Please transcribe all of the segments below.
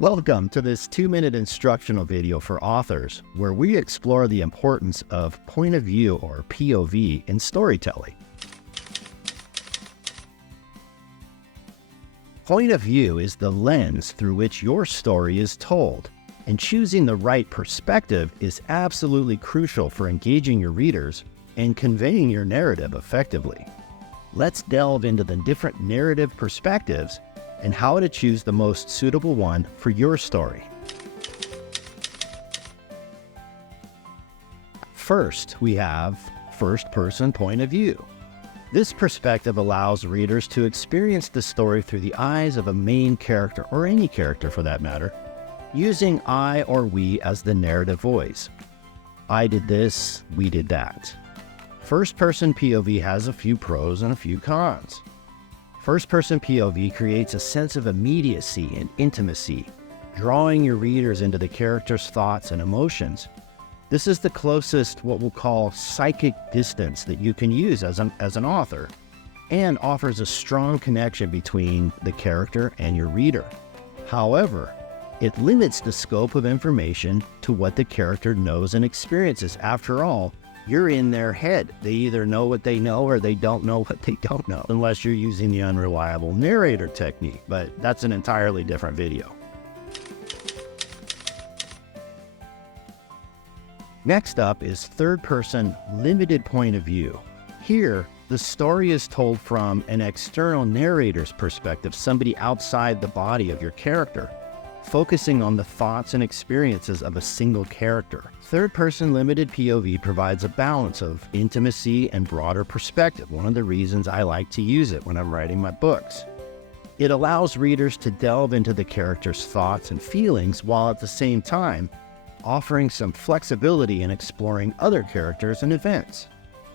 Welcome to this 2-minute instructional video for authors where we explore the importance of point of view or POV in storytelling. Point of view is the lens through which your story is told, and choosing the right perspective is absolutely crucial for engaging your readers and conveying your narrative effectively. Let's delve into the different narrative perspectives and how to choose the most suitable one for your story. First, we have first-person point of view. This perspective allows readers to experience the story through the eyes of a main character, or any character for that matter, using I or we as the narrative voice. I did this, we did that. First-person POV has a few pros and a few cons. First-person POV creates a sense of immediacy and intimacy, drawing your readers into the character's thoughts and emotions. This is the closest, what we'll call, psychic distance that you can use as an author, and offers a strong connection between the character and your reader. However, it limits the scope of information to what the character knows and experiences. After all, you're in their head. They either know what they know or they don't know what they don't know, unless you're using the unreliable narrator technique, but that's an entirely different video. Next up is third-person limited point of view. Here, the story is told from an external narrator's perspective, somebody outside the body of your character, focusing on the thoughts and experiences of a single character. Third-person limited POV provides a balance of intimacy and broader perspective, one of the reasons I like to use it when I'm writing my books. It allows readers to delve into the character's thoughts and feelings while at the same time offering some flexibility in exploring other characters and events.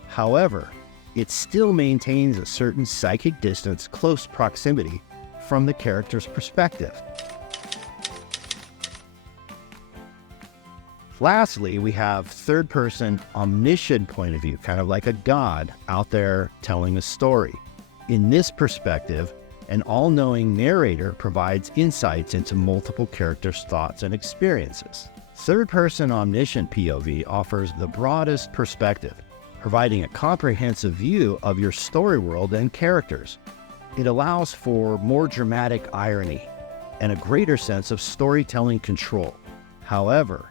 However, it still maintains a certain psychic distance, close proximity from the character's perspective. Lastly, we have third-person omniscient point of view, kind of like a god out there telling a story. In this perspective, an all-knowing narrator provides insights into multiple characters' thoughts and experiences. Third-person omniscient POV offers the broadest perspective, providing a comprehensive view of your story world and characters. It allows for more dramatic irony and a greater sense of storytelling control. However,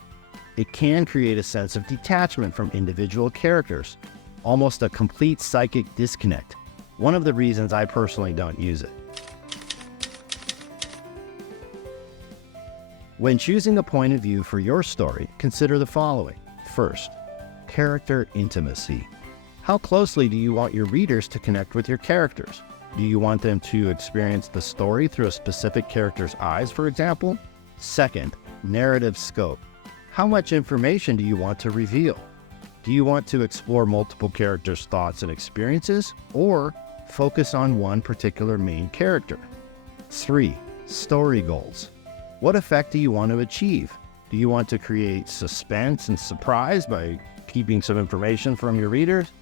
it can create a sense of detachment from individual characters, almost a complete psychic disconnect. One of the reasons I personally don't use it. When choosing a point of view for your story, consider the following. First, character intimacy. How closely do you want your readers to connect with your characters? Do you want them to experience the story through a specific character's eyes, for example? Second, narrative scope. How much information do you want to reveal? Do you want to explore multiple characters' thoughts and experiences, or focus on one particular main character? 3. Story goals. What effect do you want to achieve? Do you want to create suspense and surprise by keeping some information from your readers?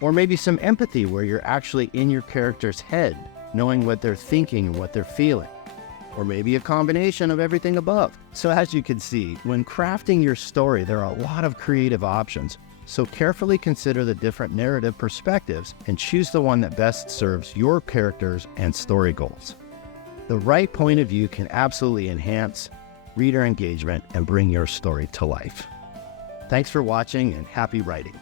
Or maybe some empathy where you're actually in your character's head, knowing what they're thinking and what they're feeling? Or maybe a combination of everything above. So as you can see, when crafting your story, there are a lot of creative options. So carefully consider the different narrative perspectives and choose the one that best serves your characters and story goals. The right point of view can absolutely enhance reader engagement and bring your story to life. Thanks for watching and happy writing.